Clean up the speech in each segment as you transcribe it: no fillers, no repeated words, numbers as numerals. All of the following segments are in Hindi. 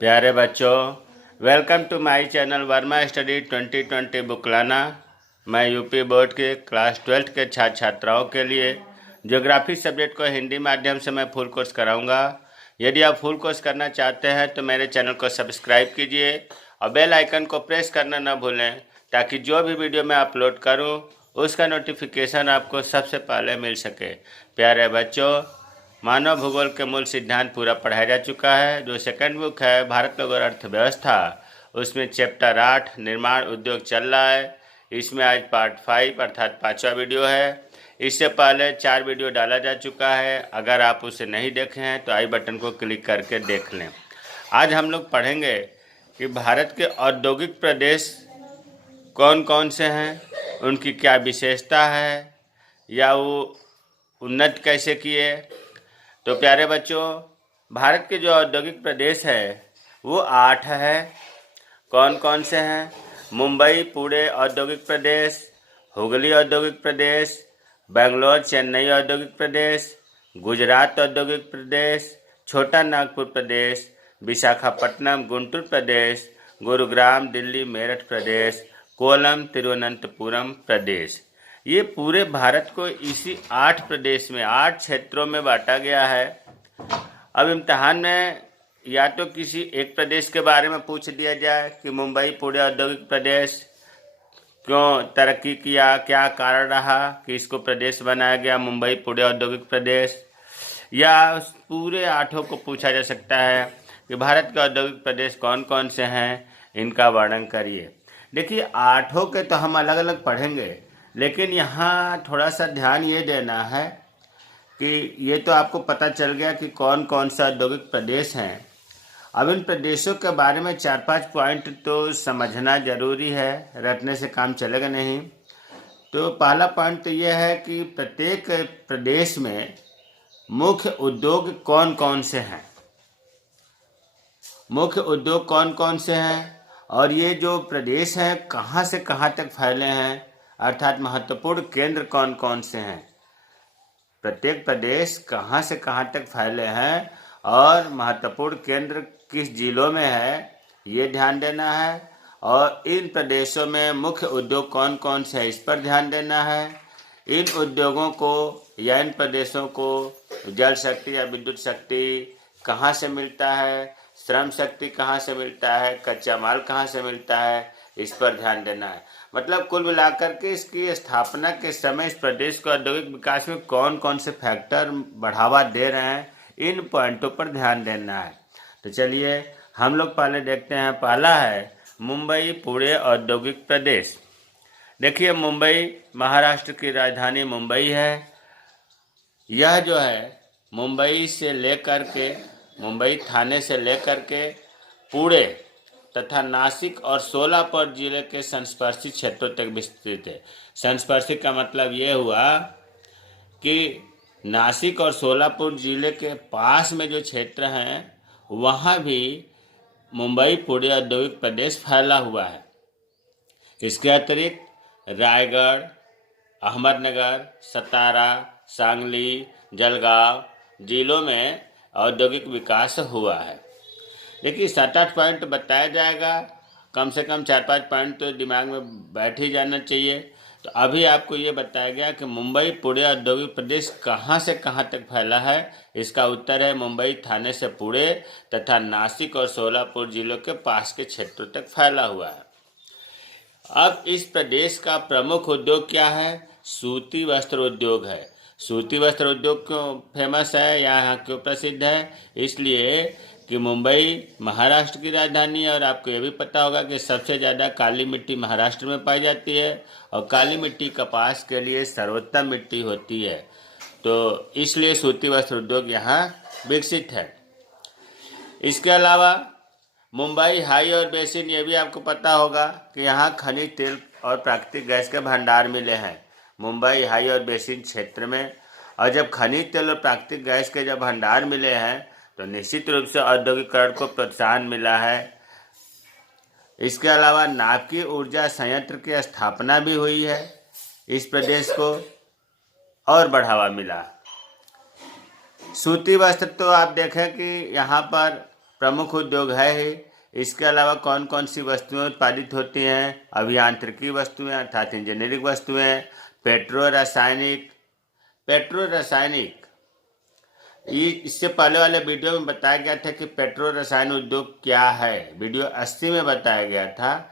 प्यारे बच्चों, welcome to my channel Verma study 2020 बुकलाना। मैं यूपी बोर्ड के क्लास 12 के छात्र छात्राओं के लिए ज्योग्राफी सब्जेक्ट को हिंदी माध्यम से मैं फुल कोर्स कराऊंगा। यदि आप फुल कोर्स करना चाहते हैं तो मेरे चैनल को सब्सक्राइब कीजिए और बेल आइकन को प्रेस करना न भूलें, ताकि जो भी वीडियो मैं अपलोड करूं उसका नोटिफिकेशन आपको सबसे पहले मिल सके। प्यारे बच्चों, मानव भूगोल के मूल सिद्धांत पूरा पढ़ाया जा चुका है। जो सेकंड बुक है भारत लोक और अर्थव्यवस्था, उसमें चैप्टर 8 निर्माण उद्योग चल रहा है। इसमें आज पार्ट 5 अर्थात 5वां वीडियो है। इससे पहले 4 वीडियो डाला जा चुका है। अगर आप उसे नहीं देखे हैं तो आई बटन को क्लिक करके देख लें। आज हम लोग पढ़ेंगे कि भारत के औद्योगिक प्रदेश कौन कौन से हैं, उनकी क्या विशेषता है या वो उन्नत कैसे किए। तो प्यारे बच्चों, भारत के जो औद्योगिक प्रदेश है वो 8 है। कौन कौन से हैं? मुंबई पुणे औद्योगिक प्रदेश, हुगली औद्योगिक प्रदेश, बेंगलोर चेन्नई औद्योगिक प्रदेश, गुजरात औद्योगिक प्रदेश, छोटा नागपुर प्रदेश, विशाखापट्टनम गुंटूर प्रदेश, गुरुग्राम दिल्ली मेरठ प्रदेश, कोलम तिरुवनंतपुरम प्रदेश। ये पूरे भारत को इसी 8 प्रदेश में 8 क्षेत्रों में बांटा गया है। अब इम्तिहान में या तो किसी एक प्रदेश के बारे में पूछ दिया जाए कि मुंबई पुणे औद्योगिक प्रदेश क्यों तरक्की किया, क्या कारण रहा कि इसको प्रदेश बनाया गया मुंबई पुणे औद्योगिक प्रदेश, या पूरे 8 को पूछा जा सकता है कि भारत के औद्योगिक प्रदेश कौन कौन से हैं, इनका वर्णन करिए। देखिए, 8 के तो हम अलग अलग पढ़ेंगे, लेकिन यहाँ थोड़ा सा ध्यान ये देना है कि ये तो आपको पता चल गया कि कौन कौन सा औद्योगिक प्रदेश हैं। अब इन प्रदेशों के बारे में 4-5 पॉइंट तो समझना जरूरी है, रटने से काम चलेगा नहीं। तो पहला पॉइंट तो ये है कि प्रत्येक प्रदेश में मुख्य उद्योग कौन कौन से हैं। मुख्य उद्योग कौन कौन से हैं और ये जो प्रदेश हैं कहाँ से कहाँ तक फैले हैं, अर्थात महत्वपूर्ण केंद्र कौन कौन से हैं। प्रत्येक प्रदेश कहाँ से कहाँ तक फैले हैं और महत्वपूर्ण केंद्र किस जिलों में है, ये ध्यान देना है। और इन प्रदेशों में मुख्य उद्योग कौन कौन से हैं, इस पर ध्यान देना है। इन उद्योगों को या इन प्रदेशों को जल शक्ति या विद्युत शक्ति कहाँ से मिलता है, श्रम शक्ति कहाँ से मिलता है, कच्चा माल कहाँ से मिलता है, इस पर ध्यान देना है। मतलब कुल मिलाकर के इसकी स्थापना के समय इस प्रदेश को औद्योगिक विकास में कौन कौन से फैक्टर बढ़ावा दे रहे हैं, इन पॉइंटों पर ध्यान देना है। तो चलिए हम लोग पहले देखते हैं। पहला है मुंबई पुणे औद्योगिक प्रदेश। देखिए, मुंबई महाराष्ट्र की राजधानी मुंबई है। यह जो है मुंबई से लेकर के, मुंबई थाने से लेकर के पुणे तथा नासिक और सोलापुर जिले के संस्पर्शी क्षेत्रों तक विस्तृत है। संस्पर्शी का मतलब ये हुआ कि नासिक और सोलापुर जिले के पास में जो क्षेत्र हैं वहाँ भी मुंबई पुणे औद्योगिक प्रदेश फैला हुआ है। इसके अतिरिक्त रायगढ़, अहमदनगर, सतारा, सांगली, जलगांव जिलों में औद्योगिक विकास हुआ है। देखिए, 7-8 पॉइंट बताया जाएगा, कम से कम 4-5 पॉइंट तो दिमाग में बैठ ही जाना चाहिए। तो अभी आपको ये बताया गया कि मुंबई पुणे औद्योगिक प्रदेश कहाँ से कहाँ तक फैला है। इसका उत्तर है मुंबई थाने से पुणे तथा नासिक और सोलापुर जिलों के पास के क्षेत्रों तक फैला हुआ है। अब इस प्रदेश का प्रमुख उद्योग क्या है? सूती वस्त्र उद्योग है। सूती वस्त्र उद्योग क्यों फेमस है, यहाँ क्यों प्रसिद्ध है? इसलिए कि मुंबई महाराष्ट्र की राजधानी है और आपको ये भी पता होगा कि सबसे ज़्यादा काली मिट्टी महाराष्ट्र में पाई जाती है और काली मिट्टी कपास के लिए सर्वोत्तम मिट्टी होती है। तो इसलिए सूती वस्त्र उद्योग यहाँ विकसित है। इसके अलावा मुंबई हाई और बेसिन, ये भी आपको पता होगा कि यहाँ खनिज तेल और प्राकृतिक गैस के भंडार मिले हैं मुंबई हाई और बेसिन क्षेत्र में। और जब खनिज तेल और प्राकृतिक गैस के जब भंडार मिले हैं तो निश्चित रूप से औद्योगिकरण को प्रोत्साहन मिला है। इसके अलावा नाभिकीय ऊर्जा संयंत्र की स्थापना भी हुई है, इस प्रदेश को और बढ़ावा मिला। सूती वस्त्र तो आप देखें कि यहाँ पर प्रमुख उद्योग है ही। इसके अलावा कौन कौन सी वस्तुएं उत्पादित होती हैं? अभियांत्रिकी वस्तुएं अर्थात इंजीनियरिंग वस्तुएं, पेट्रो रासायनिक। इससे पहले वाले वीडियो में बताया गया था कि पेट्रो रसायन उद्योग क्या है, वीडियो 80 में बताया गया था।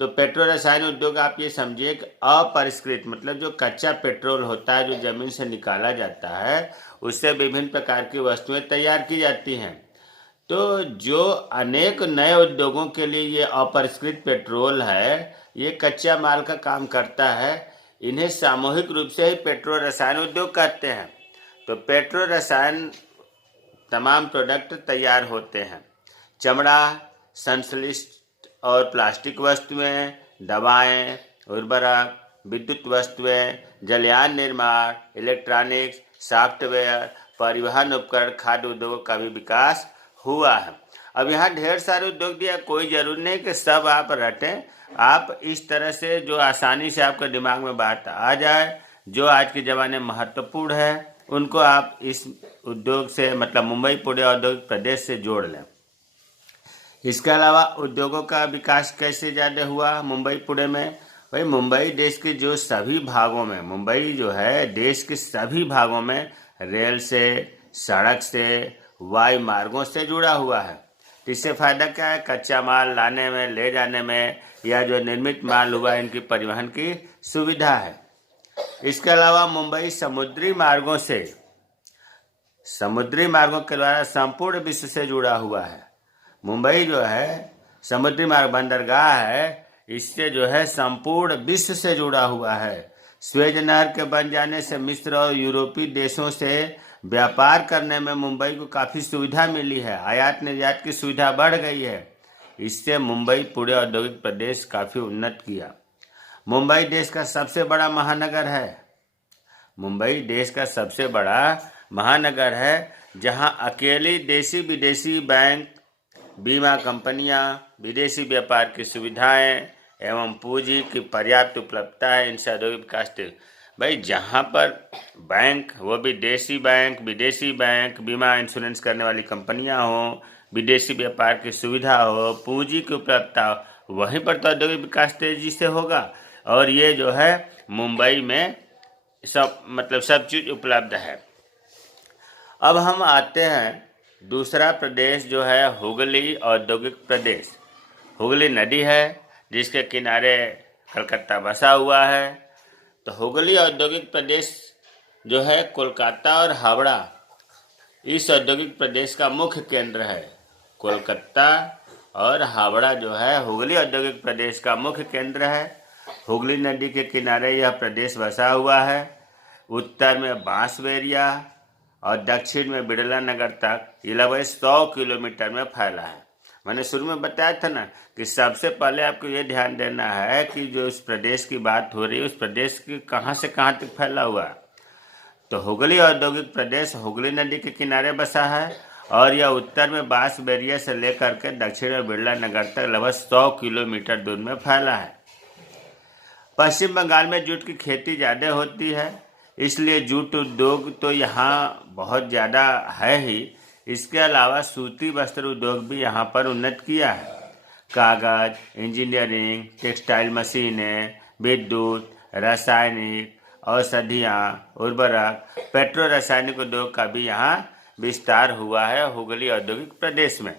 तो पेट्रो रसायन उद्योग आप ये समझिए कि अपरिष्कृत मतलब जो कच्चा पेट्रोल होता है जो जमीन से निकाला जाता है उससे विभिन्न प्रकार की वस्तुएं तैयार की जाती हैं। तो जो अनेक नए उद्योगों के लिए ये अपरिष्कृत पेट्रोल है, ये कच्चा माल का काम करता है। इन्हें सामूहिक रूप से ही पेट्रो रसायन उद्योग कहते हैं। तो पेट्रो रसायन तमाम प्रोडक्ट तैयार होते हैं। चमड़ा, संश्लिष्ट और प्लास्टिक वस्तुएं, दवाएं, उर्वरक, विद्युत वस्तुएं, जलयान निर्माण, इलेक्ट्रॉनिक्स, सॉफ्टवेयर, परिवहन उपकरण, खाद्य उद्योगों का भी विकास हुआ है। अब यहाँ ढेर सारे उद्योग दिया, कोई जरूरी नहीं कि सब आप रटें। आप इस तरह से जो आसानी से आपके दिमाग में बात आ जाए, जो आज के ज़माने में महत्वपूर्ण है, उनको आप इस उद्योग से मतलब मुंबई पुणे औद्योगिक प्रदेश से जोड़ लें। इसके अलावा उद्योगों का विकास कैसे ज़्यादा हुआ मुंबई पुणे में? भाई मुंबई देश के जो सभी भागों में, मुंबई जो है देश के सभी भागों में रेल से, सड़क से, वायु मार्गों से जुड़ा हुआ है। तो इससे फ़ायदा क्या है? कच्चा माल लाने में, ले जाने में या जो निर्मित माल हुआ इनकी परिवहन की सुविधा है। इसके अलावा मुंबई समुद्री मार्गों के द्वारा संपूर्ण विश्व से जुड़ा हुआ है। मुंबई जो है समुद्री मार्ग बंदरगाह है, इससे जो है संपूर्ण विश्व से जुड़ा हुआ है। स्वेज नहर के बन जाने से मिस्र और यूरोपीय देशों से व्यापार करने में मुंबई को काफ़ी सुविधा मिली है। आयात निर्यात की सुविधा बढ़ गई है। इससे मुंबई पुणे औद्योगिक प्रदेश काफ़ी उन्नत किया। मुंबई देश का सबसे बड़ा महानगर है। मुंबई देश का सबसे बड़ा महानगर है, जहां अकेली देशी विदेशी बैंक, बीमा कंपनियां, विदेशी व्यापार की सुविधाएं एवं पूंजी की पर्याप्त उपलब्धता है। इनसे औद्योगिक विकास भाई जहां पर बैंक, वो भी देशी बैंक, विदेशी बैंक, बीमा इंश्योरेंस करने वाली कंपनियां हो, विदेशी व्यापार की सुविधा हो, पूंजी की उपलब्धता हो, वहीं पर तो औद्योगिक विकास तेजी से होगा। और ये जो है मुंबई में सब चीज़ उपलब्ध है। अब हम आते हैं दूसरा प्रदेश जो है हुगली औद्योगिक प्रदेश। हुगली नदी है जिसके किनारे कलकत्ता बसा हुआ है। तो हुगली औद्योगिक प्रदेश जो है कोलकाता और हावड़ा इस औद्योगिक प्रदेश का मुख्य केंद्र है। कोलकाता और हावड़ा जो है हुगली औद्योगिक प्रदेश का मुख्य केंद्र है। हुगली नदी के किनारे यह प्रदेश बसा हुआ है। उत्तर में बांसबेरिया और दक्षिण में बिड़ला नगर तक ये लगभग 100 किलोमीटर में फैला है। मैंने शुरू में बताया था ना कि सबसे पहले आपको ये ध्यान देना है कि जो उस प्रदेश की बात हो रही है उस प्रदेश की कहाँ से कहाँ तक फैला हुआ है। तो हुगली औद्योगिक प्रदेश हुगली नदी के किनारे बसा है और यह उत्तर में बांसबेरिया से लेकर के दक्षिण में बिड़ला नगर तक लगभग 100 किलोमीटर दूर में फैला है। पश्चिम बंगाल में जूट की खेती ज़्यादा होती है, इसलिए जूट उद्योग तो यहाँ बहुत ज़्यादा है ही। इसके अलावा सूती वस्त्र उद्योग भी यहाँ पर उन्नत किया है। कागज, इंजीनियरिंग, टेक्सटाइल मशीनें, विद्युत, रासायनिक, औषधियाँ, उर्वरक, पेट्रो रासायनिक उद्योग का भी यहाँ विस्तार हुआ है हुगली औद्योगिक प्रदेश में।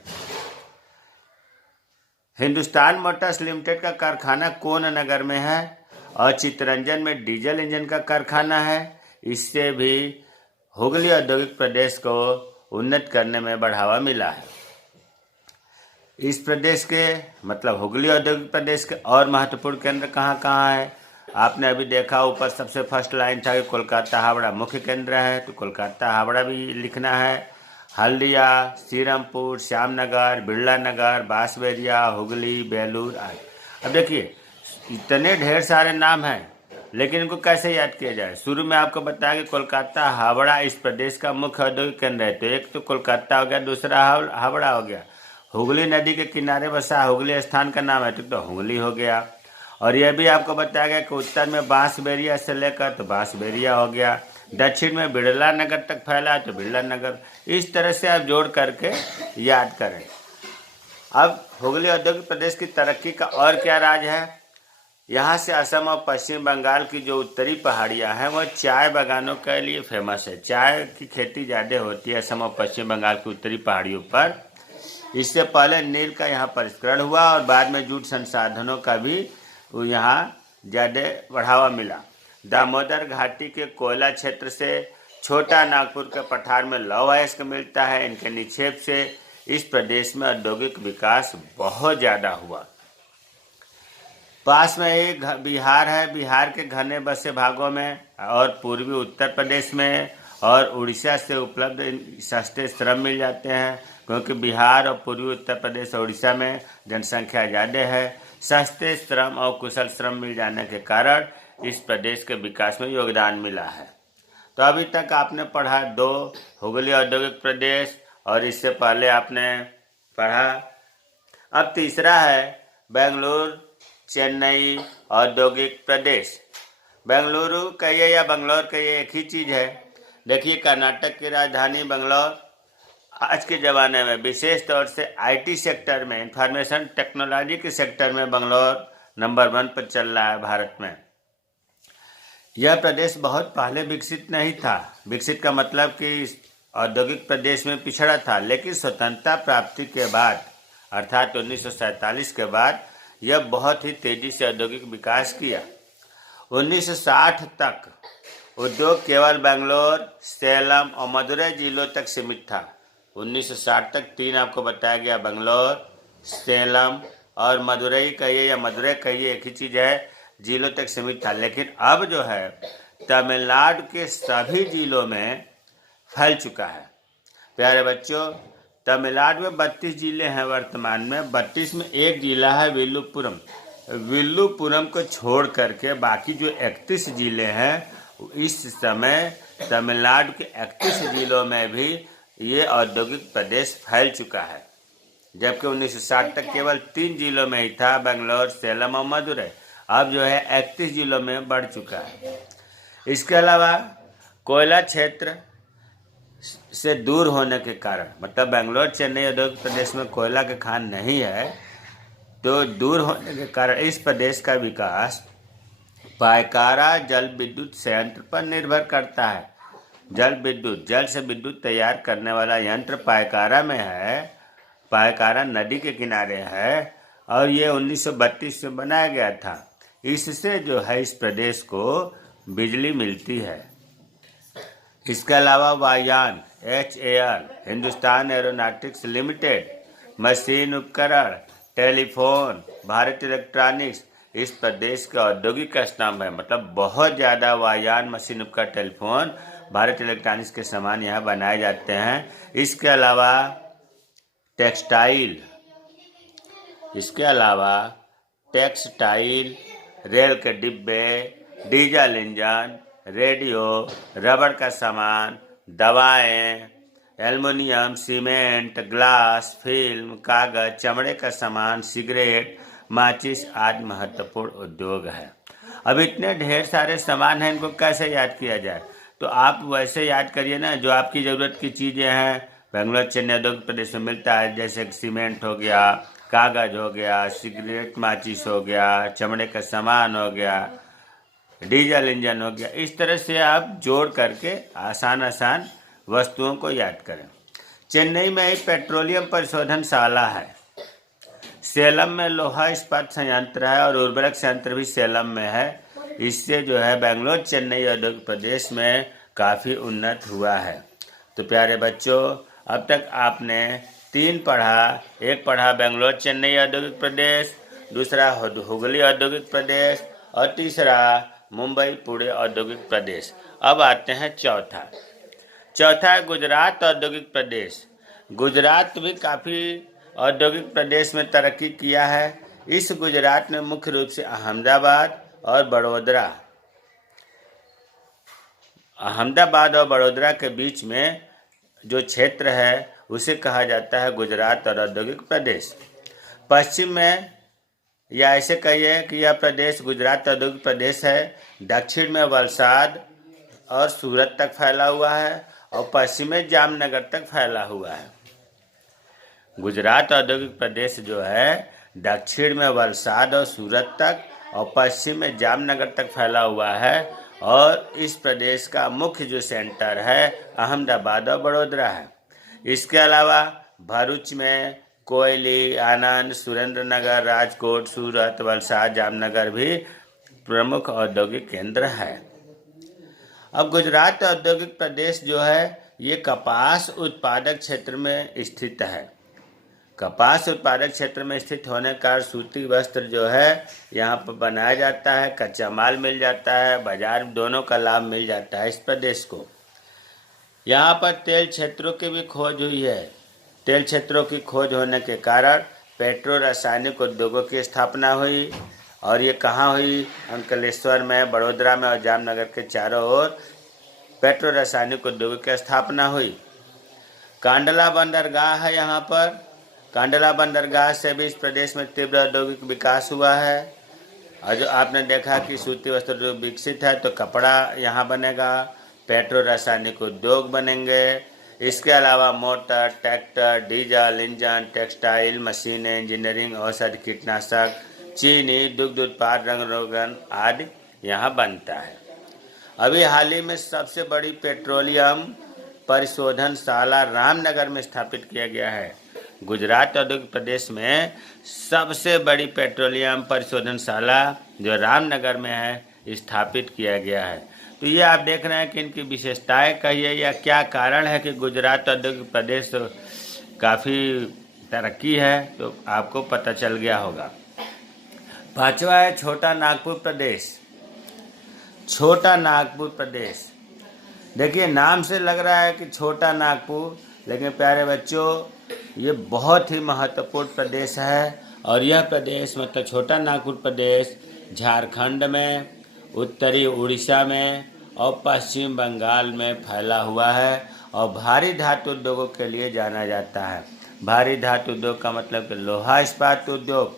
हिंदुस्तान मोटर्स लिमिटेड का कारखाना कोन नगर में है और चित्तरंजन में डीजल इंजन का कारखाना है। इससे भी हुगली औद्योगिक प्रदेश को उन्नत करने में बढ़ावा मिला है। इस प्रदेश के मतलब हुगली औद्योगिक प्रदेश के और महत्वपूर्ण केंद्र कहाँ कहाँ है? आपने अभी देखा ऊपर सबसे फर्स्ट लाइन था कि कोलकाता हावड़ा मुख्य केंद्र है, तो कोलकाता हावड़ा भी लिखना है। हल्दिया, श्रीरामपुर, श्यामनगर, बिड़ला नगर, बांसबेरिया, हुगली, बेलूर आदि। अब देखिए इतने ढेर सारे नाम हैं, लेकिन इनको कैसे याद किया जाए? शुरू में आपको बताया कि कोलकाता हावड़ा इस प्रदेश का मुख्य औद्योगिक केंद्र है। तो एक तो कोलकाता हो गया, दूसरा हावड़ा हो गया। हुगली नदी के किनारे बसा हुगली स्थान का नाम है तो हुगली हो गया। और यह भी आपको बताया गया कि उत्तर में बांसबेरिया से लेकर तो बांसबेरिया हो गया। दक्षिण में बिड़ला नगर तक फैला है तो बिड़ला नगर। इस तरह से आप जोड़ करके याद करें। अब हुगली औद्योगिक प्रदेश की तरक्की का और क्या राज है? यहाँ से असम और पश्चिम बंगाल की जो उत्तरी पहाड़ियाँ हैं वह चाय बागानों के लिए फेमस है। चाय की खेती ज़्यादा होती है असम और पश्चिम बंगाल की उत्तरी पहाड़ियों पर। इससे पहले नील का यहाँ परिष्करण हुआ और बाद में जूट संसाधनों का भी यहाँ ज़्यादा बढ़ावा मिला। दामोदर घाटी के कोयला क्षेत्र से छोटा नागपुर के पठार में लौह अयस्क मिलता है। इनके निक्षेप से इस प्रदेश में औद्योगिक विकास बहुत ज़्यादा हुआ। पास में एक बिहार है। बिहार के घने बसे भागों में और पूर्वी उत्तर प्रदेश में और उड़ीसा से उपलब्ध सस्ते श्रम मिल जाते हैं, क्योंकि बिहार और पूर्वी उत्तर प्रदेश और उड़ीसा में जनसंख्या ज़्यादा है। सस्ते श्रम और कुशल श्रम मिल जाने के कारण इस प्रदेश के विकास में योगदान मिला है। तो अभी तक आपने पढ़ा 2 हुगली औद्योगिक प्रदेश और इससे पहले आपने पढ़ा। अब तीसरा है बेंगलुरु चेन्नई औद्योगिक प्रदेश। बेंगलुरु कहिए या बंगलौर कहिए एक ही चीज़ है। देखिए, कर्नाटक की राजधानी बंगलौर आज के ज़माने में विशेष तौर से आईटी सेक्टर में, इंफॉर्मेशन टेक्नोलॉजी के सेक्टर में बंगलौर नंबर 1 पर चल रहा है भारत में। यह प्रदेश बहुत पहले विकसित नहीं था। विकसित का मतलब कि औद्योगिक प्रदेश में पिछड़ा था, लेकिन स्वतंत्रता प्राप्ति के बाद अर्थात 1947 के बाद यह बहुत ही तेजी से औद्योगिक विकास किया। 1960 तक उद्योग केवल बेंगलोर, सेलम और मदुरई जिलों तक सीमित था। 1960 तक 3 आपको बताया गया, बेंगलोर, सेलम और मदुरई कहिए या मदुरई कहिए एक ही चीज़ है, जिलों तक सीमित था। लेकिन अब जो है तमिलनाडु के सभी जिलों में फैल चुका है। प्यारे बच्चों, तमिलनाडु में 32 जिले हैं वर्तमान में। 32 में एक जिला है विल्लुपुरम। विल्लुपुरम को छोड़ करके बाकी जो 31 जिले हैं इस समय तमिलनाडु के 31 जिलों में भी ये औद्योगिक प्रदेश फैल चुका है, जबकि 1960 तक केवल 3 जिलों में ही था, बेंगलोर, सेलम और मदुरई। अब जो है 31 जिलों में बढ़ चुका है। इसके अलावा कोयला क्षेत्र से दूर होने के कारण, मतलब बेंगलोर चेन्नई औद्योगिक प्रदेश में कोयला के खान नहीं है, तो दूर होने के कारण इस प्रदेश का विकास पायकारा जल विद्युत संयंत्र पर निर्भर करता है। जल से विद्युत तैयार करने वाला यंत्र पायकारा में है। पायकारा नदी के किनारे है और ये 1932 में बनाया गया था। इससे जो है इस प्रदेश को बिजली मिलती है। इसके अलावा वायुयान HAL Hindustan aeronautics limited, machine उपकरण, टेलीफोन, भारत इलेक्ट्रॉनिक्स इस प्रदेश का औद्योगिक स्तंभ है। मतलब बहुत ज़्यादा वायुयान, मशीन उपकरण, टेलीफोन, भारत इलेक्ट्रॉनिक्स के सामान यहाँ बनाए जाते हैं। इसके अलावा टेक्सटाइल, रेल के डिब्बे, डीजल इंजन, रेडियो, रबड़ का सामान, दवाएं, एल्युमिनियम, सीमेंट, ग्लास, फिल्म, कागज, चमड़े का सामान, सिगरेट, माचिस आदि महत्वपूर्ण उद्योग है। अब इतने ढेर सारे सामान हैं, इनको कैसे याद किया जाए? तो आप वैसे याद करिए ना, जो आपकी ज़रूरत की चीज़ें हैं बेंगलोर चेन्नई औद्योगिक प्रदेश में मिलता है, जैसे सीमेंट हो गया, कागज हो गया, सिगरेट माचिस हो गया, चमड़े का सामान हो गया, डीजल इंजन हो गया। इस तरह से आप जोड़ करके आसान वस्तुओं को याद करें। चेन्नई में एक पेट्रोलियम परिशोधनशाला है। सेलम में लोहा इस्पात संयंत्र है और उर्वरक संयंत्र भी सेलम में है। इससे जो है बेंगलोर चेन्नई औद्योगिक प्रदेश में काफ़ी उन्नत हुआ है। तो प्यारे बच्चों, अब तक आपने 3 पढ़ा। एक पढ़ा बेंगलोर चेन्नई औद्योगिक प्रदेश, दूसरा हुगली औद्योगिक प्रदेश और तीसरा मुंबई पुणे औद्योगिक प्रदेश। अब आते हैं चौथा है गुजरात औद्योगिक प्रदेश। गुजरात भी काफ़ी औद्योगिक प्रदेश में तरक्की किया है। इस गुजरात में मुख्य रूप से अहमदाबाद और बड़ौदा के बीच में जो क्षेत्र है उसे कहा जाता है गुजरात और औद्योगिक प्रदेश। पश्चिम में या ऐसे कहिए कि यह प्रदेश गुजरात औद्योगिक प्रदेश है। दक्षिण में वलसाड और सूरत तक फैला हुआ है और पश्चिम में जामनगर तक फैला हुआ है। गुजरात औद्योगिक प्रदेश जो है दक्षिण में वलसाड और सूरत तक और पश्चिम में जामनगर तक फैला हुआ है और इस प्रदेश का मुख्य जो सेंटर है अहमदाबाद और बड़ोदरा है। इसके अलावा भरूच में कोयली, आनंद, सुरेंद्रनगर, राजकोट, सूरत, वलसाड, जामनगर भी प्रमुख औद्योगिक केंद्र है। अब गुजरात औद्योगिक प्रदेश जो है ये कपास उत्पादक क्षेत्र में स्थित है। कपास उत्पादक क्षेत्र में स्थित होने का कारण सूती वस्त्र जो है यहाँ पर बनाया जाता है, कच्चा माल मिल जाता है, बाजार दोनों का लाभ मिल जाता है इस प्रदेश को। यहाँ पर तेल क्षेत्रों की भी खोज हुई है। तेल क्षेत्रों की खोज होने के कारण पेट्रो रासायनिक उद्योगों की स्थापना हुई और ये कहाँ हुई? अंकलेश्वर में, बड़ोदरा में और जामनगर के चारों ओर पेट्रो रासायनिक उद्योगों की स्थापना हुई। कांडला बंदरगाह है यहाँ पर। कांडला बंदरगाह से भी इस प्रदेश में तीव्र औद्योगिक विकास हुआ है और जो आपने देखा कि सूती वस्त्र जो विकसित है तो कपड़ा यहाँ बनेगा, पेट्रो रासायनिक उद्योग बनेंगे। इसके अलावा motor, tractor, diesel engine, textile, मशीनें, इंजीनियरिंग, औषध, कीटनाशक, चीनी, दुग्ध उत्पाद, रंग रोगन आदि यहाँ बनता है। अभी हाल ही में सबसे बड़ी पेट्रोलियम परिशोधनशाला रामनगर में स्थापित किया गया है। गुजरात औद्योगिक प्रदेश में सबसे बड़ी पेट्रोलियम परिशोधनशाला जो रामनगर में है स्थापित किया गया है। तो ये आप देख रहे हैं कि इनकी विशेषताएं कहिए या क्या कारण है कि गुजरात औद्योगिक प्रदेश काफ़ी तरक्की है, तो आपको पता चल गया होगा। पांचवा है छोटा नागपुर प्रदेश। छोटा नागपुर प्रदेश, देखिए नाम से लग रहा है कि छोटा नागपुर, लेकिन प्यारे बच्चों ये बहुत ही महत्वपूर्ण प्रदेश है और यह प्रदेश मतलब छोटा नागपुर प्रदेश झारखंड में, उत्तरी उड़ीसा में और पश्चिम बंगाल में फैला हुआ है और भारी धातु उद्योगों के लिए जाना जाता है। भारी धातु उद्योग का मतलब कि लोहा इस्पात उद्योग।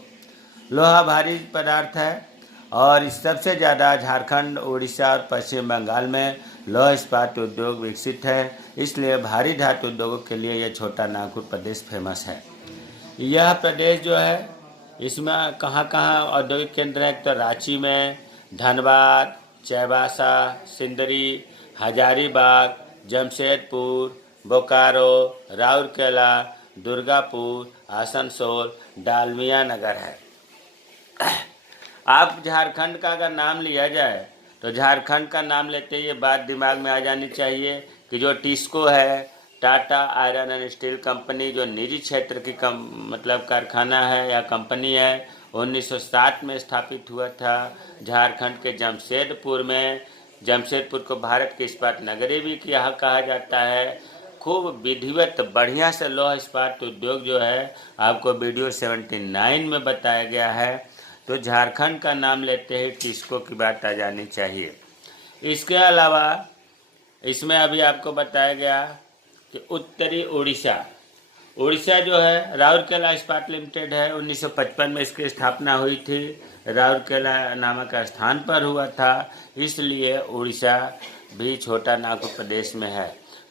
लोहा भारी पदार्थ है और इस सबसे ज़्यादा झारखंड, उड़ीसा और पश्चिम बंगाल में लौह इस्पात उद्योग विकसित है, इसलिए भारी धातु उद्योगों के लिए यह छोटा नागपुर प्रदेश फेमस है। यह प्रदेश जो है इसमें कहाँ कहाँ औद्योगिक केंद्र है? तो रांची में, धनबाद, चाईबासा, सिंदरी, हजारीबाग, जमशेदपुर, बोकारो, राउरकेला, दुर्गापुर, आसनसोल, डालमिया नगर है। आप झारखंड का अगर नाम लिया जाए तो झारखंड का नाम लेते ही ये बात दिमाग में आ जानी चाहिए कि जो टिस्को है, Tata iron and steel company, जो निजी क्षेत्र की मतलब कारखाना है या कंपनी है, 1907 में स्थापित हुआ था झारखंड के जमशेदपुर में। जमशेदपुर को भारत की इस्पात नगरी भी यहाँ कहा जाता है। खूब विधिवत बढ़िया से लौह इस्पात उद्योग जो है आपको वीडियो 79 में बताया गया है। तो झारखंड का नाम लेते ही टिस्को की बात आ जानी चाहिए। इसके अलावा इसमें अभी आपको बताया गया कि उत्तरी उड़ीसा, उड़ीसा जो है राउरकेला इस्पात लिमिटेड है। 1955 में इसकी स्थापना हुई थी, राउरकेला नामक स्थान पर हुआ था, इसलिए उड़ीसा भी छोटा नागपुर प्रदेश में है।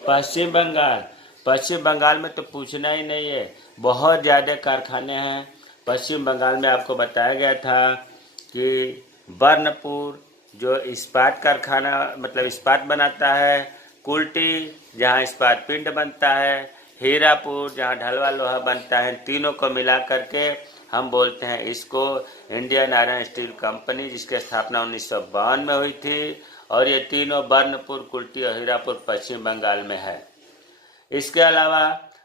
पश्चिम बंगाल, पश्चिम बंगाल में तो पूछना ही नहीं है, बहुत ज़्यादा कारखाने हैं। पश्चिम बंगाल में आपको बताया गया था कि बर्नपुर जो इस्पात कारखाना मतलब इस्पात बनाता है, कुल्टी जहाँ इस्पात पिंड बनता है, हीरापुर जहाँ ढलवा लोहा बनता है, तीनों को मिला करके हम बोलते हैं इसको इंडियन आयरन स्टील कंपनी, जिसकी स्थापना 1952 में हुई थी। और ये तीनों बर्नपुर, कुल्टी और हीरापुर पश्चिम बंगाल में है। इसके अलावा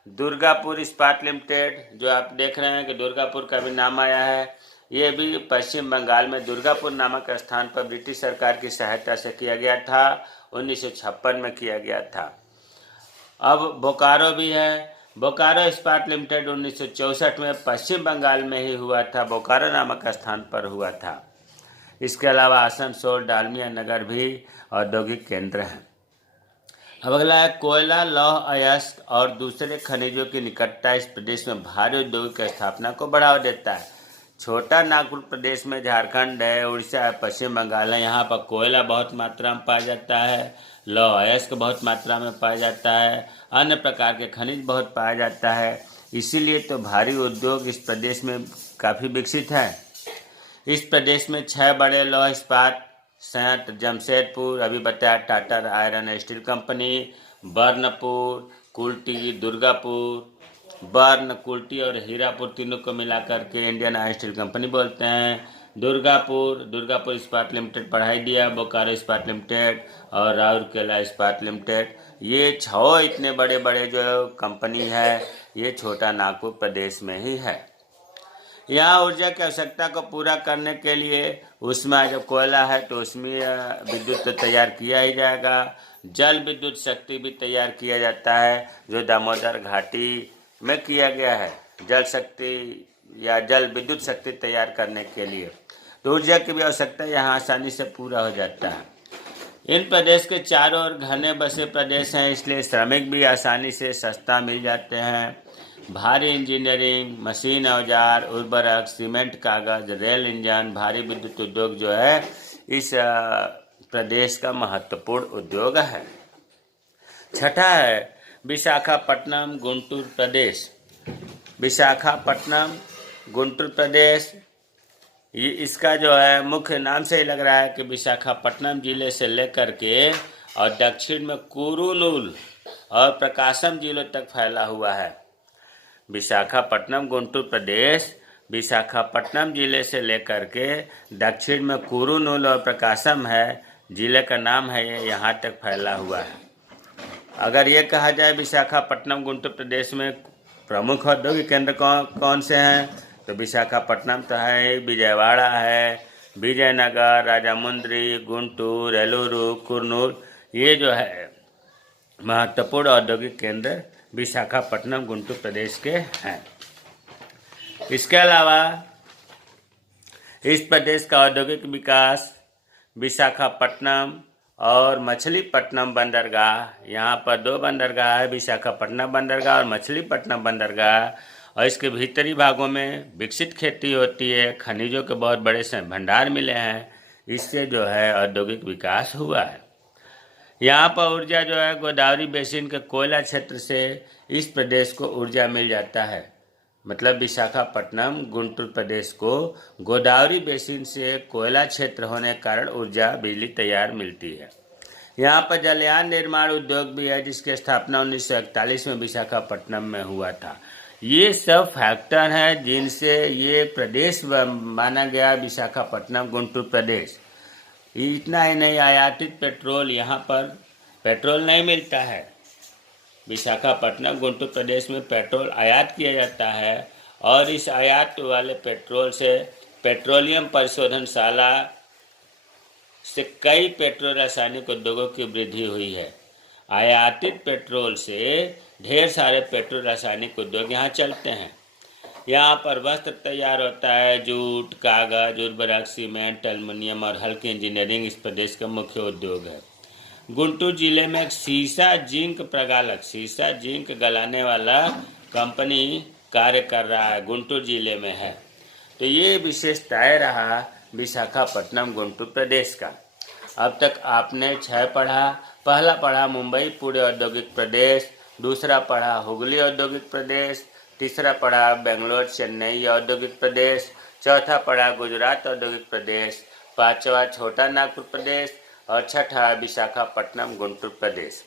दुर्गापुर इस्पात लिमिटेड जो आप देख रहे हैं कि दुर्गापुर का भी नाम आया है, ये भी पश्चिम बंगाल में दुर्गापुर नामक स्थान पर ब्रिटिश सरकार की सहायता से किया गया था, 1956 में किया गया था। अब बोकारो भी है, बोकारो इस्पात लिमिटेड 1964 में पश्चिम बंगाल में ही हुआ था, बोकारो नामक स्थान पर हुआ था। इसके अलावा आसनसोल, डालमिया नगर भी औद्योगिक केंद्र हैं। अब अगला है कोयला, लौह अयस्क और दूसरे खनिजों की निकटता इस प्रदेश में भारी औद्योगिक स्थापना को बढ़ावा देता है। छोटा नागपुर प्रदेश में झारखंड है, उड़ीसा है, पश्चिम बंगाल है। यहाँ पर कोयला बहुत मात्रा में पाया जाता है, लौह अयस्क बहुत मात्रा में पाया जाता है, अन्य प्रकार के खनिज बहुत पाया जाता है। इसीलिए तो भारी उद्योग इस प्रदेश में काफ़ी विकसित है। इस प्रदेश में 6 बड़े लौह इस्पात संयंत्र जमशेदपुर, अभी बताया Tata iron and steel company, Burnpur, Kulti, Durgapur, burn, Kulti और हीरापुर तीनों को मिलाकर के इंडियन आयरन स्टील कंपनी बोलते हैं। दुर्गापुर इस्पात लिमिटेड, पढ़ाई दिया, बोकारो इस्पात लिमिटेड और राउरकेला इस्पात लिमिटेड। ये 6 इतने बड़े बड़े जो कंपनी है, ये छोटा नागपुर प्रदेश में ही है। यहाँ ऊर्जा की आवश्यकता को पूरा करने के लिए उसमें जब कोयला है तो उसमें विद्युत तो तैयार किया ही जाएगा। जल विद्युत शक्ति भी तैयार किया जाता है, जो दामोदर घाटी में किया गया है। जल शक्ति या जल विद्युत शक्ति तैयार करने के लिए तो ऊर्जा की भी आवश्यकता यहाँ आसानी से पूरा हो जाता है। इन प्रदेश के चारों ओर घने बसे प्रदेश हैं, इसलिए श्रमिक भी आसानी से सस्ता मिल जाते हैं। भारी इंजीनियरिंग, मशीन, औजार, उर्वरक, सीमेंट, कागज, रेल इंजन, भारी विद्युत उद्योग जो है इस प्रदेश का महत्वपूर्ण उद्योग है। छठा है विशाखापट्टनम गुंटूर प्रदेश। विशाखापट्टनम गुंटूर प्रदेश, ये इसका जो है मुख्य नाम से ही लग रहा है कि विशाखापट्टनम जिले से लेकर के और दक्षिण में कुरुनूल और प्रकाशम जिलों तक फैला हुआ है। विशाखापट्टनम गुंटूर प्रदेश विशाखापट्टनम जिले से लेकर के दक्षिण में कुरुनूल और प्रकाशम है, जिले का नाम है, ये यहाँ तक फैला हुआ है। अगर ये कहा जाए विशाखापट्टनम गुंटूर प्रदेश में प्रमुख औद्योगिक केंद्र कौन से हैं, तो विशाखापट्टनम तो है, विजयवाड़ा है, विजयनगर, राजामुंद्री, गुंटूर, एलुरू, कुर्नूल, ये जो है महत्वपूर्ण औद्योगिक केंद्र विशाखापट्टनम गुंटूर प्रदेश के हैं। इसके अलावा इस प्रदेश का औद्योगिक विकास विशाखापट्टनम और मछलीपट्टनम बंदरगाह, यहाँ पर 2 बंदरगाह है, विशाखापट्टनम बंदरगाह और मछलीपट्टनम बंदरगाह, और इसके भीतरी भागों में विकसित खेती होती है, खनिजों के बहुत बड़े से भंडार मिले हैं, इससे जो है औद्योगिक विकास हुआ है। यहाँ पर ऊर्जा जो है गोदावरी बेसिन के कोयला क्षेत्र से इस प्रदेश को ऊर्जा मिल जाता है। मतलब विशाखापट्टनम गुंटूर प्रदेश को गोदावरी बेसिन से कोयला क्षेत्र होने के कारण ऊर्जा बिजली तैयार मिलती है। यहाँ पर जलयान निर्माण उद्योग भी है, जिसकी स्थापना 1941 में विशाखापट्टनम में हुआ था। ये सब फैक्टर हैं जिनसे ये प्रदेश माना गया विशाखापट्टनम गुंटूर प्रदेश। इतना ही नहीं, आयातित पेट्रोल, यहाँ पर पेट्रोल नहीं मिलता है। विशाखापट्टनम गुंटूर प्रदेश में पेट्रोल आयात किया जाता है और इस आयात वाले पेट्रोल से पेट्रोलियम परिशोधनशाला से कई पेट्रोल रासायनिक उद्योगों की वृद्धि हुई है। आयातित पेट्रोल से ढेर सारे पेट्रोल रासायनिक उद्योग यहाँ चलते हैं। यहाँ पर वस्त्र तैयार होता है, जूट, कागज, उर्वरक, सीमेंट, एल्युमिनियम और हल्की इंजीनियरिंग इस प्रदेश का मुख्य उद्योग है। गुंटूर जिले में एक सीसा जिंक प्रगालक, सीसा जिंक गलाने वाला कंपनी कार्य कर रहा है, गुंटूर जिले में है। तो ये विशेषताएं रहा विशाखापट्टनम गुंटूर प्रदेश का। अब तक आपने 6 पढ़ा। पहला पढ़ा मुंबई पुणे औद्योगिक प्रदेश, दूसरा पढ़ा हुगली औद्योगिक प्रदेश, तीसरा पढ़ा बेंगलोर चेन्नई औद्योगिक प्रदेश, चौथा पढ़ा गुजरात औद्योगिक प्रदेश, पांचवा छोटा नागपुर प्रदेश और छठा विशाखापट्टनम गुंटूर प्रदेश।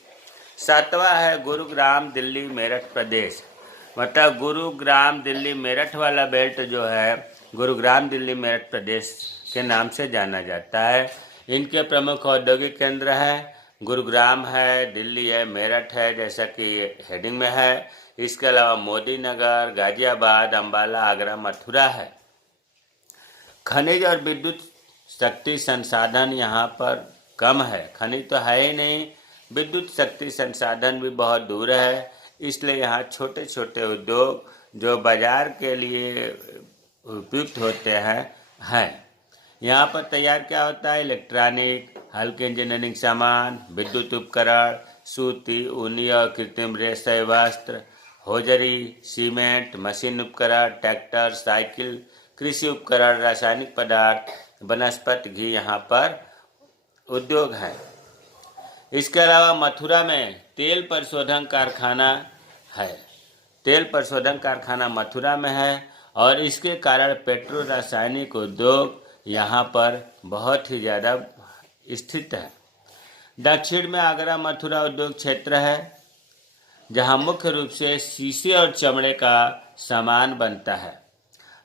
सातवां है गुरुग्राम दिल्ली मेरठ प्रदेश। मतलब गुरुग्राम दिल्ली मेरठ वाला बेल्ट जो है गुरुग्राम दिल्ली मेरठ प्रदेश के नाम से जाना जाता है। इनके प्रमुख औद्योगिक केंद्र हैं, गुरुग्राम है, दिल्ली है, मेरठ है, जैसा कि हेडिंग में है। इसके अलावा मोदी नगर, गाजियाबाद, अम्बाला, आगरा, मथुरा है। खनिज और विद्युत शक्ति संसाधन यहाँ पर कम है। खनिज तो है ही नहीं, विद्युत शक्ति संसाधन भी बहुत दूर है, इसलिए यहाँ छोटे छोटे उद्योग जो बाजार के लिए उपयुक्त होते हैं। यहाँ पर तैयार क्या होता है, इलेक्ट्रॉनिक, हल्के इंजीनियरिंग सामान, विद्युत उपकरण, सूती, ऊनी और कृत्रिम रेशे वस्त्र, होजरी, सीमेंट, मशीन उपकरण, ट्रैक्टर, साइकिल, कृषि उपकरण, रासायनिक पदार्थ, वनस्पति घी यहाँ पर उद्योग है। इसके अलावा मथुरा में तेल परिशोधन कारखाना है। तेल परिशोधन कारखाना मथुरा में है और इसके कारण पेट्रो रासायनिक उद्योग यहाँ पर बहुत ही ज़्यादा स्थित है। दक्षिण में आगरा मथुरा उद्योग क्षेत्र है, जहाँ मुख्य रूप से शीशे और चमड़े का सामान बनता है।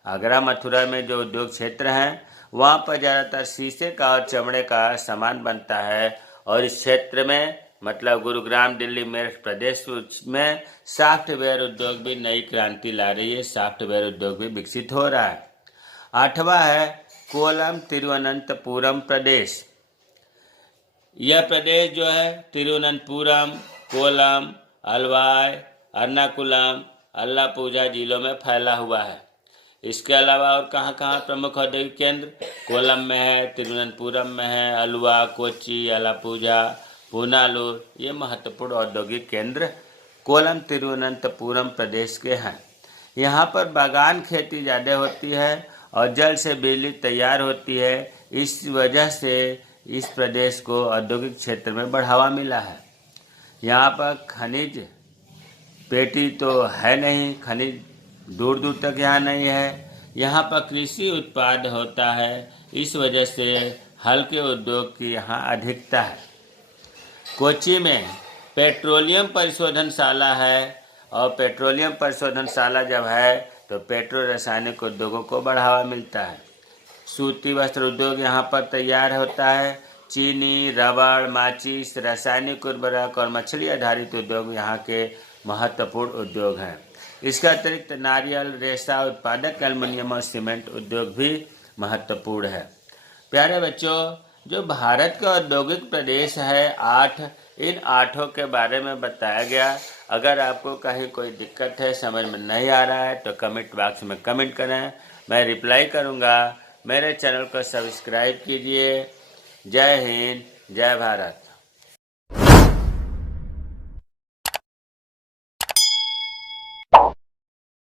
आगरा मथुरा में जो उद्योग क्षेत्र हैं वहाँ पर ज़्यादातर शीशे का और चमड़े का सामान बनता है और इस क्षेत्र में मतलब गुरुग्राम, दिल्ली, मेरठ प्रदेश में सॉफ्टवेयर उद्योग भी नई क्रांति ला रही है। सॉफ्टवेयर उद्योग भी विकसित हो रहा है। 8वां है कोलम तिरुवनंतपुरम प्रदेश। यह प्रदेश जो है तिरुवनंतपुरम, कोलम, अलवाय, एर्नाकुलम, अल्लापुझा जिलों में फैला हुआ है। इसके अलावा और कहाँ कहाँ प्रमुख औद्योगिक केंद्र कोलम में है, तिरुवनंतपुरम में है, अलवा, कोच्चि, अलापुझा, पुनालूर, ये महत्वपूर्ण औद्योगिक केंद्र कोलम तिरुवनंतपुरम प्रदेश के हैं। यहाँ पर बागान खेती ज़्यादा होती है और जल से बिजली तैयार होती है। इस वजह से इस प्रदेश को औद्योगिक क्षेत्र में बढ़ावा मिला है। यहाँ पर खनिज पेटी तो है नहीं, खनिज दूर दूर तक यहाँ नहीं है। यहाँ पर कृषि उत्पाद होता है, इस वजह से हल्के उद्योग की यहाँ अधिकता है। कोच्चि में पेट्रोलियम परिशोधनशाला है और पेट्रोलियम परिशोधनशाला जब है तो पेट्रो रासायनिक उद्योगों को बढ़ावा मिलता है। सूती वस्त्र उद्योग यहाँ पर तैयार होता है। चीनी, रबड़, माचिस, रासायनिक उर्वरक और मछली आधारित उद्योग यहाँ के महत्वपूर्ण उद्योग हैं। इसके अतिरिक्त नारियल, रेशा उत्पादक, एल्युमिनियम और सीमेंट उद्योग भी महत्वपूर्ण है। प्यारे बच्चों, जो भारत का औद्योगिक प्रदेश है 8, इन 8 के बारे में बताया गया। अगर आपको कहीं कोई दिक्कत है, समझ में नहीं आ रहा है तो कमेंट बॉक्स में कमेंट करें, मैं रिप्लाई करूँगा। मेरे चैनल को सब्सक्राइब कीजिए। जय हिंद, जय भारत।